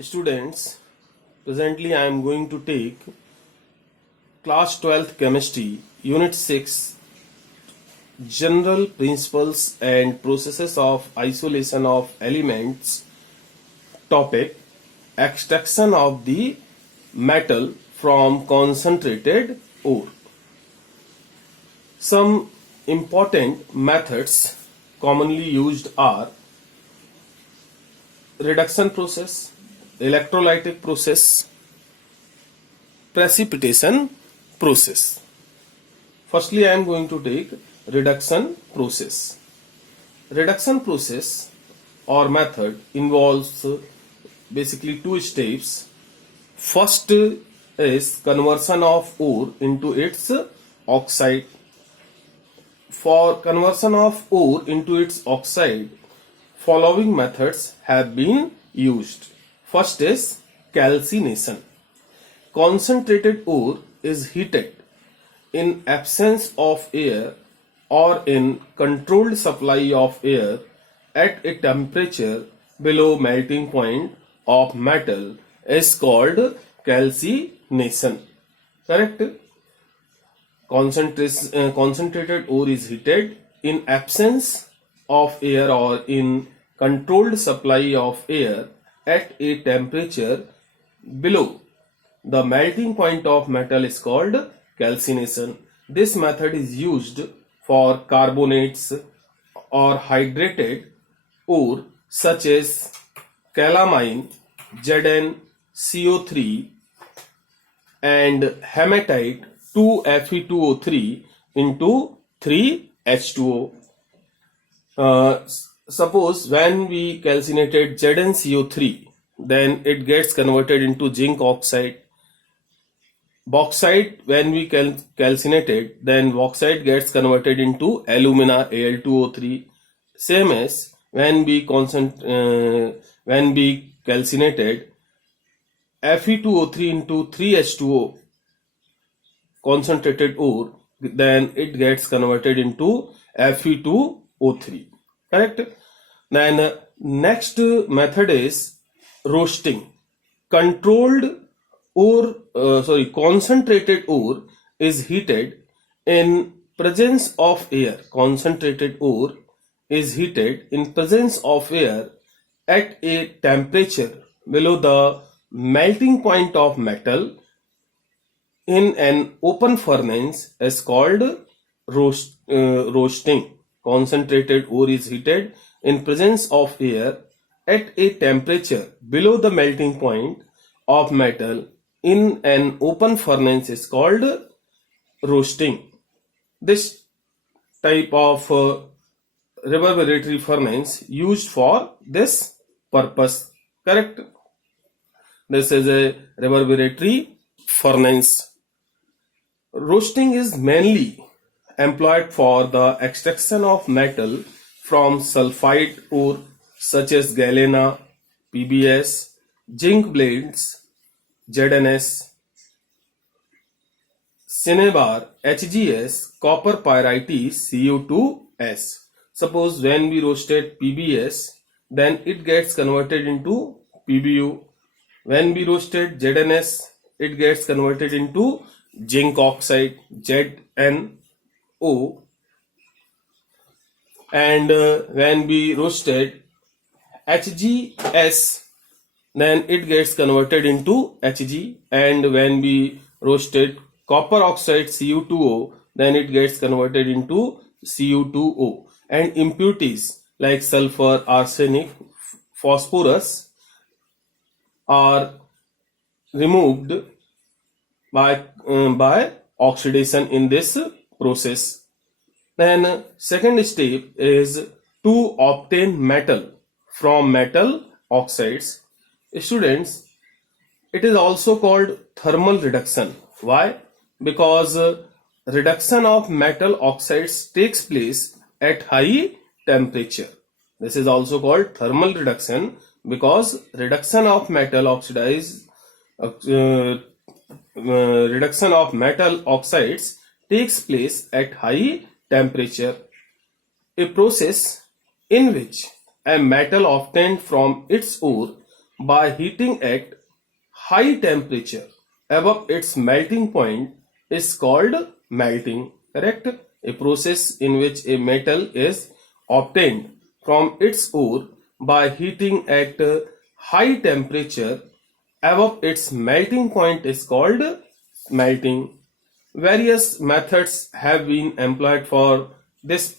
Students, presently I am going to take class 12th chemistry unit 6 general principles and processes of isolation of elements topic extraction of the metal from concentrated ore. Some important methods commonly used are reduction process, electrolytic process, precipitation process. Firstly, I am going to take reduction process. Reduction process or method involves basically two steps. First is conversion of ore into its oxide. For conversion of ore into its oxide, following methods have been used. First is calcination. Concentrated ore is heated in absence of air or in controlled supply of air at a temperature below melting point of metal is called calcination. Correct? Concentrated ore is heated in absence of air or in controlled supply of air at a temperature below the melting point of metal is called calcination. This method is used for carbonates or hydrated ore such as calamine, ZnCO3 and hematite 2Fe2O3 into 3H2O. Suppose when we calcinated ZnCO3, then it gets converted into zinc oxide. Bauxite, when we calcinated, then bauxite gets converted into alumina Al2O3. Same as when we calcinated Fe2O3 into 3H2O concentrated ore, then it gets converted into Fe2O3. Correct? Then next method is roasting. Concentrated ore is heated in presence of air. Concentrated ore is heated in presence of air at a temperature below the melting point of metal in an open furnace is called roasting. Concentrated ore is heated in presence of air at a temperature below the melting point of metal in an open furnace is called roasting. This type of reverberatory furnace used for this purpose. Correct? This is a reverberatory furnace. Roasting is mainly employed for the extraction of metal from sulfide ore such as galena, PBS, zinc blades, ZNS, cinnabar, HGS, copper pyrites, CO2S. Suppose when we roasted PBS, then it gets converted into PBU. When we roasted ZNS, it gets converted into zinc oxide, ZnO. And when we roasted HGS, then it gets converted into Hg, and when we roasted copper oxide Cu2O, then it gets converted into Cu2O, and impurities like sulfur, arsenic, phosphorus are removed by oxidation in this process. Then second step is to obtain metal from metal oxides. Students, it is also called thermal reduction. Why? Because reduction of metal oxides takes place at high temperature. This is also called thermal reduction because reduction of metal oxides takes place at high temperature. A process in which a metal obtained from its ore by heating at high temperature above its melting point is called melting. Correct? A process in which a metal is obtained from its ore by heating at high temperature above its melting point is called melting. Various methods have been employed for this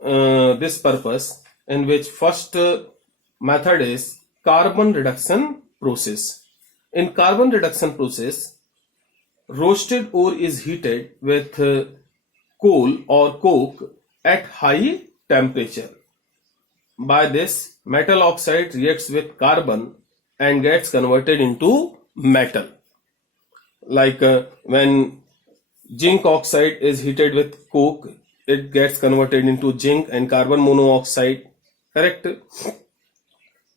purpose, in which first method is carbon reduction process. In carbon reduction process, roasted ore is heated with coal or coke at high temperature. By this, metal oxide reacts with carbon and gets converted into metal. Like when zinc oxide is heated with coke, it gets converted into zinc and carbon monoxide. Correct?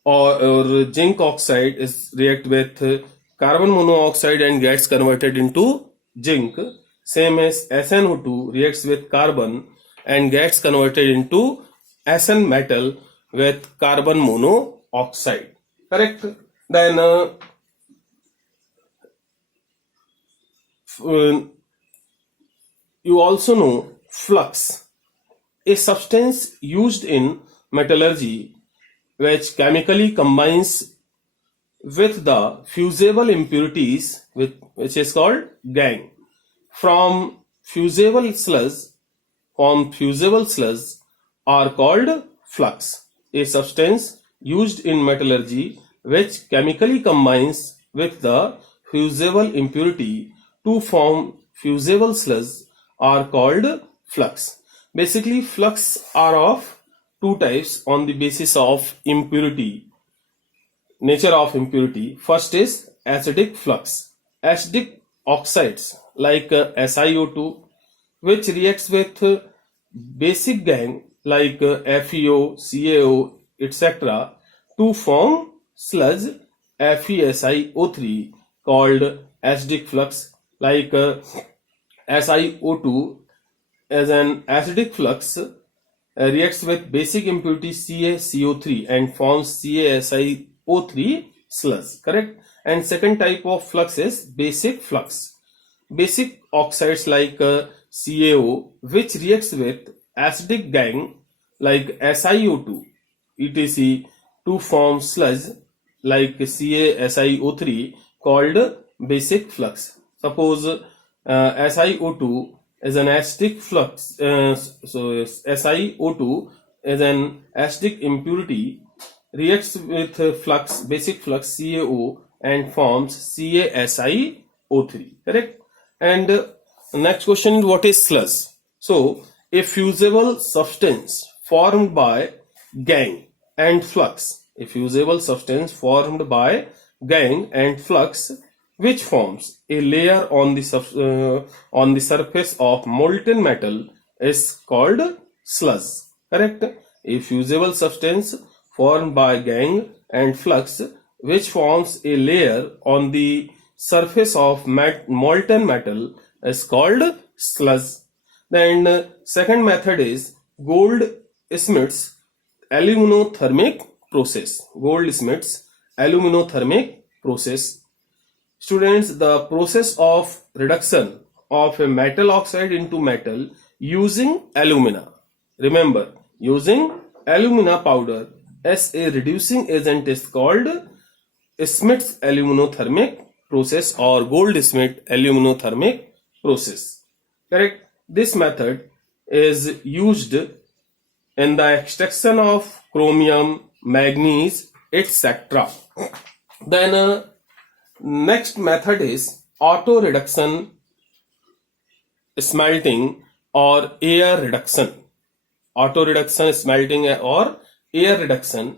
Or zinc oxide is react with carbon monoxide and gets converted into zinc. Same as SnO2 reacts with carbon and gets converted into Sn metal with carbon monoxide. Correct? Then you also know flux, a substance used in metallurgy which chemically combines with the fusible impurities, which is called gangue. From fusible sludge are called flux, a substance used in metallurgy which chemically combines with the fusible impurity to form fusible sludge are called flux. Basically, flux are of two types on the basis of impurity, nature of impurity. First is acidic flux. Acidic oxides like SiO2, which reacts with basic gangue like FeO, CaO, etc. to form sludge FeSiO3 called acidic flux. Like SiO2 as an acidic flux reacts with basic impurity CaCO3 and forms CaSiO3 sludge. Correct? And second type of flux is basic flux. Basic oxides like CaO, which reacts with acidic gangue like SiO2 etc. to form sludge like CaSiO3 called basic flux. Suppose SiO2 is an acidic flux, so SiO2 is an acidic impurity, reacts with basic flux CaO and forms CaSiO3. Correct? And next question is, what is sludge? So, a fusible substance formed by gangue and flux. A fusible substance formed by gangue and flux, which forms a layer on the surface of molten metal, is called sludge. Correct? A fusible substance formed by gangue and flux, which forms a layer on the surface of molten metal, is called sludge. Then second method is Goldschmidt's aluminothermic process. Goldschmidt's aluminothermic process. Students, the process of reduction of a metal oxide into metal using alumina. Remember, using alumina powder as a reducing agent is called Schmidt's aluminothermic process or Goldschmidt aluminothermic process. Correct? This method is used in the extraction of chromium, manganese, etc. Then next method is auto reduction smelting or air reduction. Auto reduction smelting or air reduction.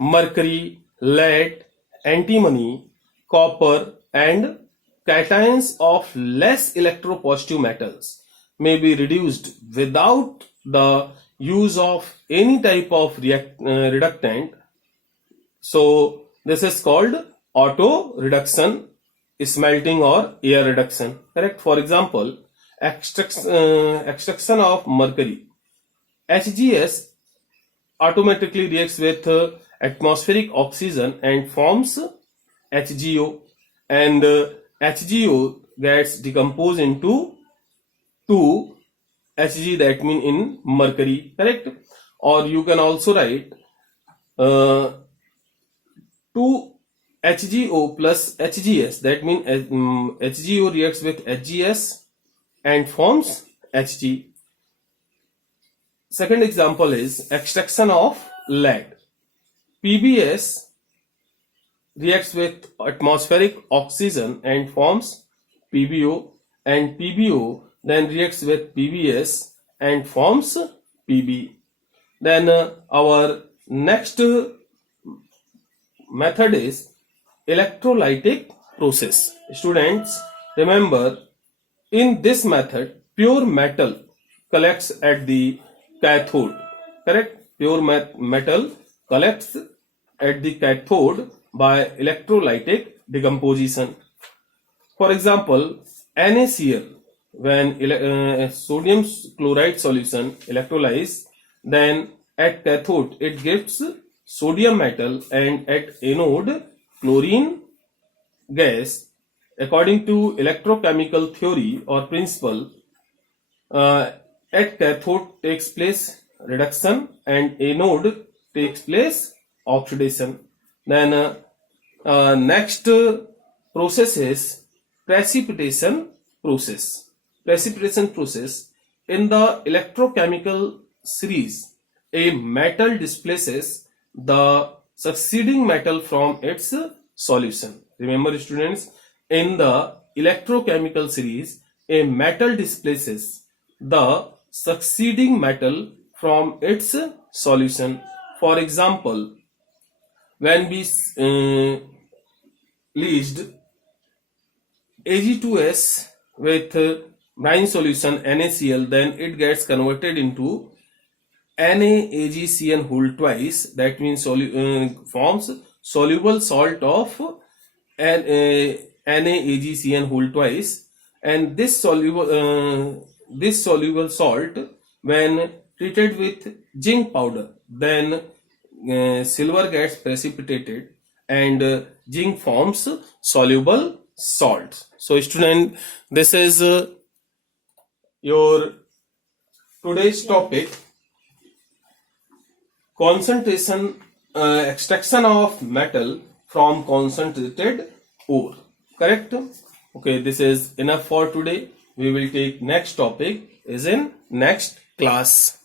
Mercury, lead, antimony, copper and cations of less electropositive metals may be reduced without the use of any type of reductant. So this is called auto reduction smelting or air reduction. Correct? For example, extraction of mercury. HGS automatically reacts with atmospheric oxygen and forms HGO, and HGO gets decomposed into 2 Hg, that mean in mercury, correct? Or you can also write 2 HGO plus HGS, that means HGO reacts with HGS and forms Hg. Second example is extraction of lead. PbS reacts with atmospheric oxygen and forms PbO, and PbO then reacts with PbS and forms Pb. Then our next method is electrolytic process. Students, remember, in this method pure metal collects at the cathode, correct? Pure metal collects at the cathode by electrolytic decomposition. For example, NaCl, when sodium chloride solution electrolyzes, then at cathode it gives sodium metal, and at anode chlorine gas. According to electrochemical theory or principle, at cathode takes place reduction and anode takes place oxidation. Then next process is precipitation process. Precipitation process, in the electrochemical series, a metal displaces the succeeding metal from its solution. Remember students, in the electrochemical series, a metal displaces the succeeding metal from its solution. For example, when we leached Ag2S with brine solution NaCl, then it gets converted into NaAgCN whole twice, that means forms soluble salt of NaAgCN whole twice, and this soluble salt, when treated with zinc powder, then silver gets precipitated and zinc forms soluble salt. So student, this is your today's topic, concentration, extraction of metal from concentrated ore, correct? Okay, this is enough for today. We will take next topic is in next class.